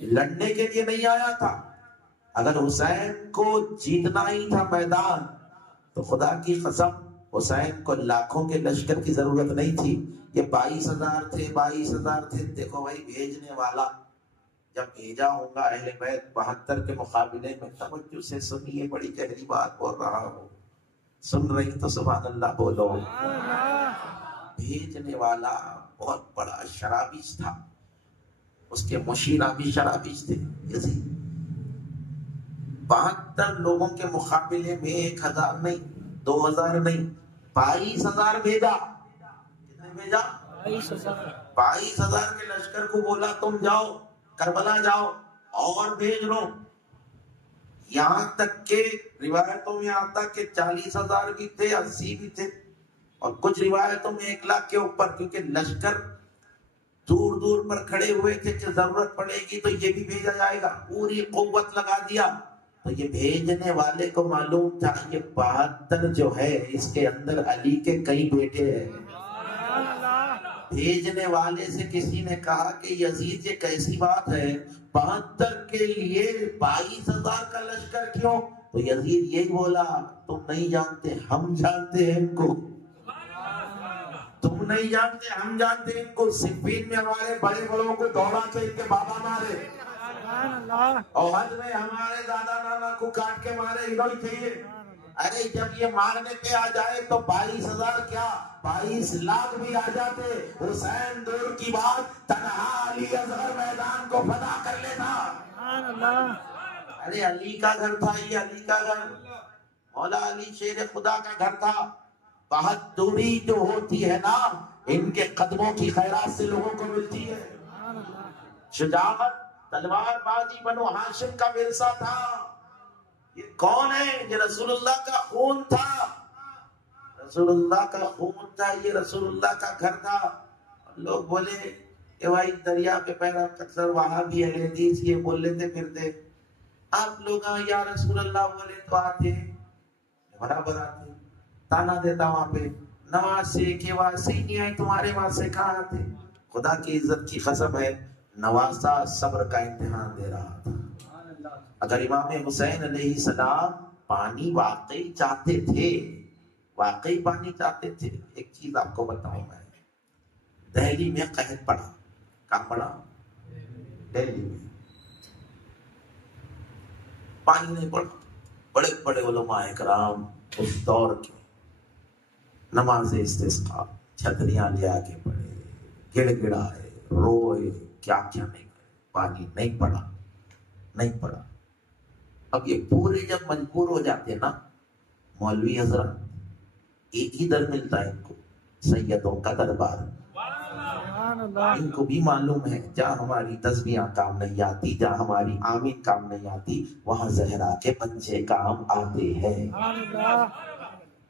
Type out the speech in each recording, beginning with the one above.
لڑنے کے لیے نہیں آیا تھا. اگر حسین کو جیتنا ہی تھا میدان تو خدا کی قسم حسین کو لاکھوں کے لشکر کی ضرورت نہیں تھی. یہ 22,000 تھے 22,000 تھے. دیکھو بھائی بھیجنے والا جب بھیجا ہوگا اہل بیت 72 کے مقابلے میں. توجہ سے سنیے، بڑی گہری بات بول رہا ہوں، سن رہی تو سبحان اللہ بولو. بھیجنے والا بہت بڑا شرابیش تھا، اس کے مشیرہ بھی شرابیش تھے. 72 لوگوں کے مقابلے میں 1,000 نہیں 2,000 نہیں 22,000 بھیجا. کتنے بھیجا؟ 22,000 کے لشکر کو بولا تم جاؤ کربلا جاؤ اور بھیج لو. یہاں تک کہ روایتوں میں آتا کہ 40,000 بھی تھے 80 بھی تھے اور کچھ روایتوں میں 1,00,000 کے اوپر، کیونکہ لشکر دور دور پر کھڑے ہوئے تھے کہ ضرورت پڑے گی تو یہ بھی بھیجا جائے گا. پوری قوت لگا دیا. تو یہ بھیجنے والے کو معلوم تھا یہ 72 جو ہے اس کے اندر علی کے کئی بیٹے ہیں. بھیجنے والے سے کسی نے کہا کہ یزید یہ کیسی بات ہے 72 کے لیے 22,000 کا لشکر کیوں؟ تو یزید یہی بولا تم نہیں جانتے ہم جانتے ہیں ان کو. تم نہیں جانتے ہم جانتے ہیں ان کو. صفین میں ہمارے بڑے بڑوں کو دوڑا کے ان کے بابا مارے، احد میں ہمارے دادا نانا کو کاٹ کے مارے. ہی تھے. ارے جب یہ مارنے پہ آ جائے تو 22,000 کیا 22 لاکھ بھی آ جاتے. حسین دور کی بات، تنہا علی اصغر میدان کو فدا کر لیتا. ارے علی کا گھر تھا یہ، علی کا گھر، مولا علی شیر خدا کا گھر تھا. بہادری جو ہوتی ہے نا ان کے قدموں کی خیرات سے لوگوں کو ملتی ہے. شجاعت تلوار بازی بنو ہاشم کا ورثہ تھا. یہ کون ہے؟ یہ رسول اللہ کا خون تھا، رسول اللہ کا خون تھا، یہ رسول اللہ کا گھر تھا. لوگ بولے کہ بھائی دریا پہ پیرا اکثر وہاں بھی اہل حدیث یہ بول لیتے پھرتے. آپ لوگ یا رسول اللہ بولے تو آتے برابر آتے. تانا دیتا وہاں پہ نواز سے کہ واسے ہی نہیں آئے تمہارے واسے کہاں آتے. خدا کی عزت کی قسم ہے نواسا صبر کا امتحان دے رہا تھا. اگر امام حسین علیہ السلام پانی واقعی چاہتے تھے، واقعی پانی چاہتے تھے، ایک چیز آپ کو بتاؤں میں، دہلی میں قحط پڑا. کہاں پڑا؟ دہلی میں پانی نہیں پڑا. بڑے بڑے علماء کرام اس دور کے نماز استسقاء چھتریاں لے آ کے پڑے، گڑ گڑائے، روئے، کیا کیا نہیں کرے. پانی نہیں پڑا، نہیں پڑا. اب یہ پورے جب مجبور ہو جاتے نا مولوی حضرت، ایک ہی در ملتا ہے ان کو، سیدوں کا دربار. ان کو بھی معلوم ہے جہاں ہماری تسبیحاں کام نہیں آتی، جہاں ہماری آمین کام نہیں آتی، وہاں زہرا کے بچے کام آتے ہیں.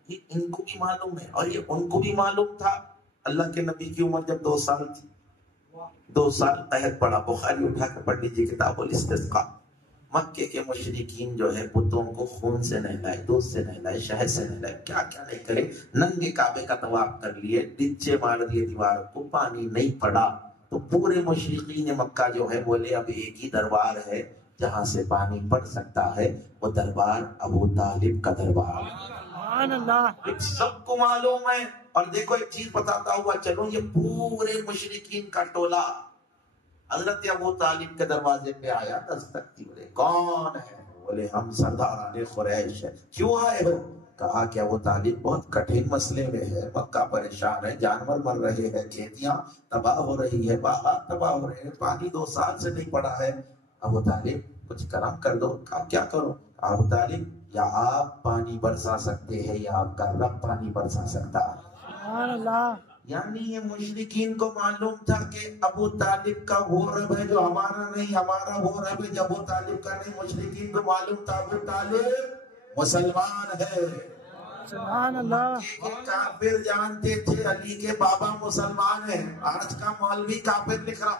ان کو بھی معلوم ہے اور یہ ان کو بھی معلوم تھا. اللہ کے نبی کی عمر جب 2 سال تھی، 2 سال قحط پڑا. بخاری اٹھا کے پڑھ لیجیے کتاب الاستسقاء. مکے کے مشرکین جو ہے بتوں کو خون سے نہلائے، دودھ سے نہلائے، شہد سے نہلائے، کیا کیا نہیں کرے. ننگے کعبے کا طواف کر لیے، ڈچے مار دیے دیوار کو، پانی نہیں پڑا. تو پورے مشرکین مکہ جو ہے بولے اب ایک ہی دربار ہے جہاں سے پانی پڑ سکتا ہے، وہ دربار ابو طالب کا دربار. سب کو معلوم ہے. اور دیکھو ایک چیز بتاتا ہوا چلو، یہ پورے مشرکین کا ٹولہ حضرت ابو طالب کے دروازے پہ آیا. دستک دی، بولے کون ہے؟ بولے ہم سرداران قریش ہیں. کیوں آئے ہو؟ کہا کہ ابو طالب بہت کٹھن مسئلے میں ہے، مکہ پریشان ہے، جانور مر رہے ہیں، کھیتیاں تباہ ہو رہی ہے، باغات تباہ ہو رہے ہیں، پانی 2 سال سے نہیں پڑا ہے. ابو طالب کچھ کرم کر دو. کہا کیا کرو؟ ابو طالب یا آپ پانی برسا سکتے ہیں یا آپ کا رب پانی برسا سکتا ہے. سبحان اللہ. یعنی یہ مشرکین کو معلوم تھا کہ ابو طالب کا وہ رب ہے جو ہمارا نہیں، ہمارا وہ رب ہے جو ابو طالب کا نہیں. مشرکین کو معلوم تھا ابو طالب مسلمان ہے. سبحان اللہ. کافر جانتے تھے علی کے بابا مسلمان ہیں. آج کا مولوی کافر لکھ رہا.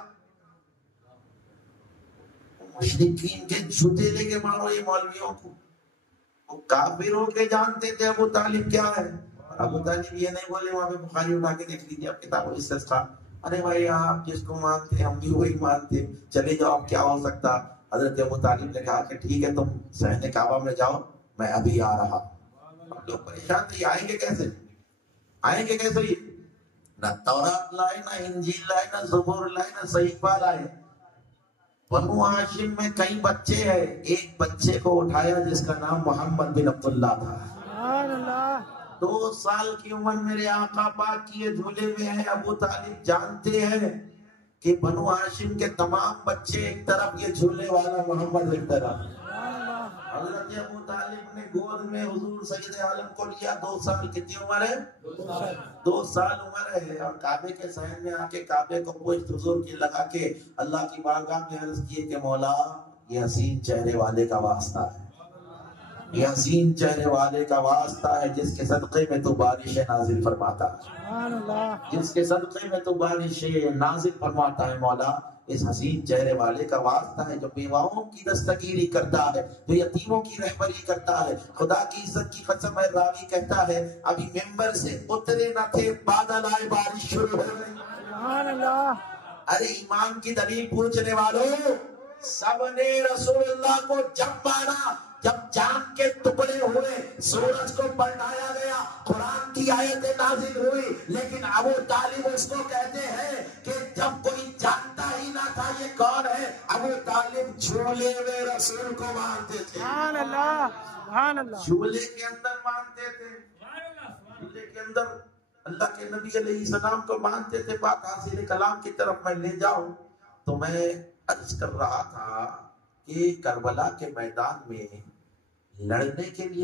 مشرکین کے جوتے لے کے مارو یہ مولویوں کو. وہ کافر ہو کے جانتے تھے ابو طالب کیا ہے. ابو طالب یہ نہیں بولے. وہاں پہ بخاری اٹھا کے دیکھ لیجیے آپ کتاب الاستسقاء. ارے بھائی آپ جس کو مانتے ہیں ہم بھی وہی مانتے ہیں، چلے جاؤ، اب کیا ہو سکتا۔ حضرت ابو طالب نے کہا کہ ٹھیک ہے، تم صحن کعبہ میں جاؤ، میں ابھی آ رہا۔ اب لوگ پریشان تھے، آئیں گے کیسے، آئیں گے کیسے؟ یہ نہ تورات لائے، نہ انجیل لائے، نہ زبور لائے، نہ صحیفہ لائے۔ بنو ہاشم میں کئی بچے ہیں، ایک بچے کو اٹھایا جس کا نام محمد بن عبداللہ تھا۔ سبحان اللہ۔ 2 سال کی عمر میرے آقا پاک کی یہ جھولے میں ہے۔ ابو طالب جانتے ہیں کہ بنو ہاشم کے تمام بچے ایک طرف، یہ جھولے والا محمد ایک طرف۔ حضرت ابو طالب نے گود میں حضور سید عالم کو لیا۔ 2 سال کتنی عمر ہے؟ 2 سال عمر ہے، اور کعبے کے صحن میں آ کے کعبے کو پشت حضور کی لگا کے اللہ کی بارگاہ میں عرض کیے کہ مولا یہ حسین چہرے والے کا واسطہ ہے، یہ حسین چہرے والے کا واسطہ ہے جس کے صدقے میں تو بارشیں نازل فرماتا ہے، سبحان اللہ۔ جس کے صدقے میں تو بارشیں نازل فرماتا ہے۔ مولا اس حسین چہرے والے کا واسطہ ہے جو بیواؤں کی دستگیری کرتا ہے، جو یتیموں کی رہبری کرتا ہے۔ خدا کی عزت کی قسم ہے، راوی کہتا ہے ابھی ممبر سے اترے نہ تھے، بادل آئے، بارش شروع ہو گئی۔ سبحان اللہ۔ ارے ایمان کی دلیل پوچھنے والوں، سب نے رسول اللہ کو جب مانا جب چاند کے ٹکڑے ہوئے، سورج کو پلٹایا گیا، قرآن کی آیتیں نازل ہوئی، لیکن ابو طالب اس کو کہتے ہیں کہ جب کوئی جانتا ہی نہ تھا یہ کون ہے، ابو طالب جھولے میں رسول کو مانتے تھے، سبحان اللہ۔ سبحان اللہ۔ جھولے کے اندر مانتے تھے، جھولے کے اندر اللہ کے نبی علیہ السلام کو مانتے تھے۔ بات حاصل کلام کی طرف میں لے جاؤں تو میں عرض کر رہا تھا کہ کربلا کے میدان میں لڑنے کے لیے